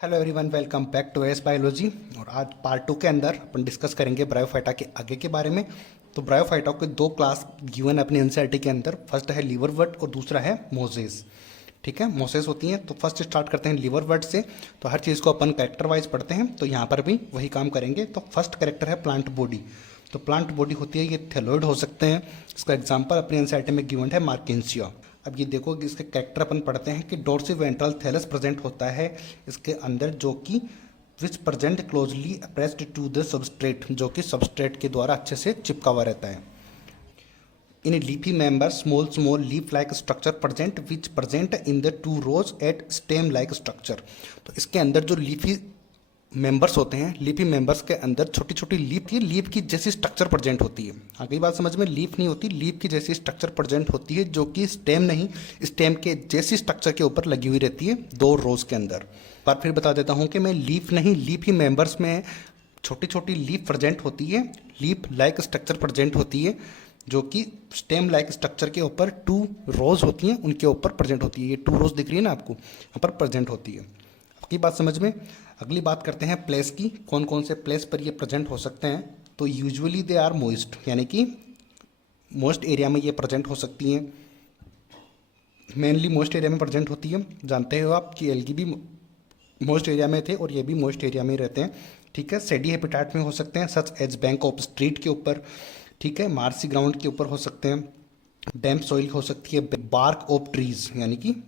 Hello everyone, welcome back to S biology. और आज part 2 के अंदर अपन डिस्कस करेंगे ब्रायोफाइटा के आगे के बारे में। तो ब्रायोफाइटा के दो क्लास गिवन है अपनी एनसीईआरटी के अंदर। फर्स्ट है लिवरवर्ट और दूसरा है मोजेस। ठीक है, मोसेस होती हैं। तो फर्स्ट स्टार्ट करते हैं लिवरवर्ट से। तो हर चीज़ को अपन कैरेक्टर वाइज पढ़ते हैं, तो यहाँ पर भी वही काम करेंगे। तो फर्स्ट कैरेक्टर है प्लांट बॉडी। तो प्लांट बॉडी होती है, ये थैलोइड हो सकते हैं। इसका एग्जाम्पल अपनी एनसीईआरटी में गिवन है मार्केंसिया। अब ये देखो कि इसके कैरेक्टर अपन पढ़ते हैं कि डोर्सी वेंट्रल थैलस प्रेजेंट होता है इसके अंदर, जो कि which present closely appressed to the substrate, जो कि सबस्ट्रेट के द्वारा अच्छे से चिपका हुआ रहता है। In leafy member small small leaf like structure present which present in the two rows at stem like structure. तो इसके अंदर जो लीफी मेंबर्स होते हैं, लीफी मेंबर्स के अंदर छोटी छोटी लीफ की जैसी स्ट्रक्चर प्रेजेंट होती है। आगे बात समझ में, लीफ नहीं होती, लीफ की जैसी स्ट्रक्चर प्रेजेंट होती है, जो कि स्टेम नहीं, स्टेम के जैसी स्ट्रक्चर के ऊपर लगी हुई रहती है दो रोज के अंदर। पर फिर बता देता हूँ कि मैं लीफ नहीं, लीफी मेंबर्स में छोटी छोटी लीफ प्रेजेंट होती है, लीफ लाइक स्ट्रक्चर प्रेजेंट होती है, जो कि स्टेम लाइक स्ट्रक्चर के ऊपर टू रोज होती हैं, उनके ऊपर प्रेजेंट होती है। ये टू रोज दिख रही है ना आपको, यहाँ पर प्रेजेंट होती है। आपकी बात समझ में। अगली बात करते हैं प्लेस की, कौन कौन से प्लेस पर ये प्रेजेंट हो सकते हैं। तो यूजुअली दे आर मोइस्ट, यानी कि मोस्ट एरिया में ये प्रेजेंट हो सकती हैं। मेनली मोस्ट एरिया में प्रेजेंट होती है। जानते हो आप कि एल्गी भी मोस्ट एरिया में थे और ये भी मोस्ट एरिया में ही रहते हैं। ठीक है, सेडी हैबिटाट में हो सकते हैं, such as bank of street के ऊपर। ठीक है, मार्सी ग्राउंड के ऊपर हो सकते हैं, डैम्प सॉइल हो सकती है, बार्क ऑफ ट्रीज, यानी कि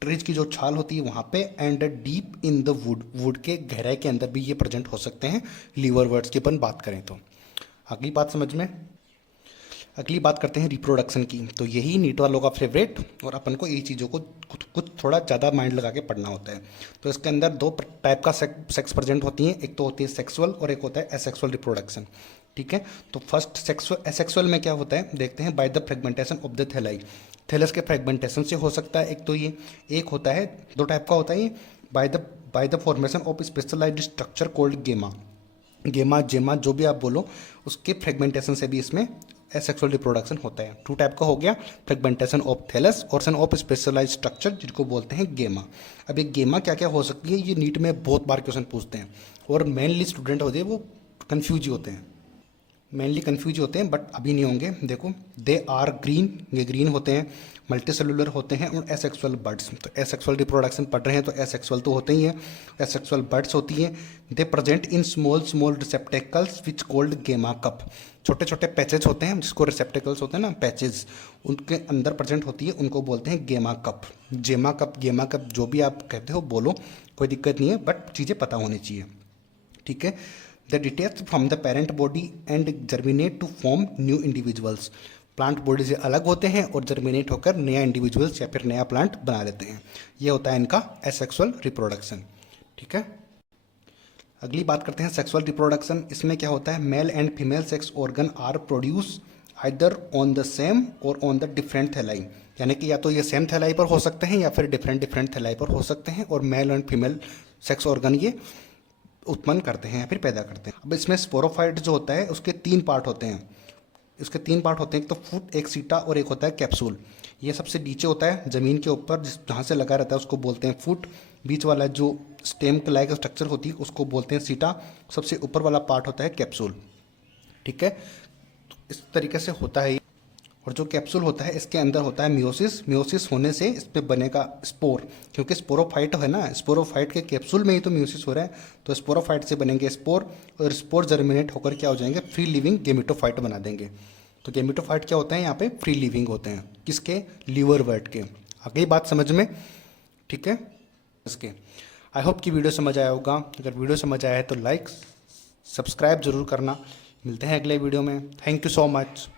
ट्रीज की जो छाल होती है वहाँ पे, and deep in the wood के गहराई के अंदर भी ये प्रेजेंट हो सकते हैं लिवरवर्ट्स की अपन बात करें तो। अगली बात समझ में, अगली बात करते हैं रिप्रोडक्शन की। तो यही नीट वालों का फेवरेट, और अपन को ये चीज़ों को कुछ थोड़ा ज़्यादा माइंड लगा के पढ़ना होता है। तो इसके अंदर दो टाइप का सेक्स प्रेजेंट होती हैं, एक तो होती है सेक्सुअल और एक होता है एसेक्सुअल रिप्रोडक्शन। ठीक है, तो फर्स्ट एसेक्सुअल में क्या होता है देखते हैं, by the fragmentation of the thalli. Thallus के फ्रेगमेंटेशन से हो सकता है एक तो ये, एक होता है, दो टाइप का होता है ये, by the formation of specialised structure called gemma. Gemma जेमा जो भी आप बोलो, उसके फ्रेगमेंटेशन से भी इसमें एसेक्सुअल रिप्रोडक्शन होता है। टू टाइप का हो गया, फ्रेगमेंटेशन ऑफ थैलस और सन ऑफ स्पेशलाइज्ड स्ट्रक्चर, जिनको बोलते हैं गेमा। अब ये गेमा क्या क्या हो सकती है, ये नीट में बहुत बार क्वेश्चन पूछते हैं, और मेनली स्टूडेंट होते हैं वो कन्फ्यूज ही होते हैं, मेनली कन्फ्यूज होते हैं, बट अभी नहीं होंगे। देखो, दे आर ग्रीन, ये ग्रीन होते हैं, मल्टी सेलुलर होते हैं, और एसेक्सुअल बर्ड्स। तो एसेक्सुअल रिप्रोडक्शन पढ़ रहे हैं तो एसेक्सुअल तो होते ही हैं। एसेक्सुअल बर्ड्स होती हैं, they present in small small receptacles which called gemma cup. छोटे छोटे पैचेज होते हैं, जिसको रिसेप्टेकल्स होते हैं ना, पैचेज, उनके अंदर प्रेजेंट होती है, उनको बोलते हैं गेमा कप। जेमा कप, गेमा कप, जो भी आप कहते हो बोलो, कोई दिक्कत नहीं है, बट चीज़ें पता होनी चाहिए। ठीक है, the detach from the parent body and germinate to form new individuals. Plant body से अलग होते हैं और जर्मिनेट होकर नया इंडिविजुअल्स या फिर नया प्लांट बना लेते हैं। ये होता है इनका एसेक्सुअल रिप्रोडक्शन। ठीक है, अगली बात करते हैं सेक्सुअल रिप्रोडक्शन। इसमें क्या होता है, male and female sex organ are produce either on the same or on the different thalli. यानी कि या तो ये सेम थैलाई पर हो सकते हैं या फिर डिफरेंट डिफरेंट थैलाई पर हो सकते हैं, और mail and female sex organ ये उत्पन्न करते हैं या फिर पैदा करते हैं। अब इसमें स्पोरोफाइट जो होता है उसके तीन पार्ट होते हैं, उसके तीन पार्ट होते हैं, एक तो फुट, एक सीटा और एक होता है कैप्सूल। ये सबसे नीचे होता है ज़मीन के ऊपर, जिस जहाँ से लगा रहता है उसको बोलते हैं फुट। बीच वाला जो स्टेम के लाइक स्ट्रक्चर होती है उसको बोलते हैं सीटा। सबसे ऊपर वाला पार्ट होता है कैप्सूल। ठीक है, तो इस तरीके से होता है। और जो कैप्सूल होता है इसके अंदर होता है मियोसिस। मियोसिस होने से इस पर बनेगा स्पोर, क्योंकि स्पोरोफाइट है ना, स्पोरोफाइट के कैप्सूल में ही तो मियोसिस हो रहा है, तो स्पोरोफाइट से बनेंगे स्पोर, और स्पोर जर्मिनेट होकर क्या हो जाएंगे, फ्री लिविंग गेमिटोफाइट बना देंगे। तो गेमिटोफाइट क्या होते हैं, यहाँ पे फ्री लिविंग होते हैं, किसके, लिवरवर्ट के। आगे बात समझ में। ठीक है, इसके आई होप कि वीडियो समझ आया होगा। अगर वीडियो समझ आया है तो लाइक सब्सक्राइब जरूर करना। मिलते हैं अगले वीडियो में। Thank you so much.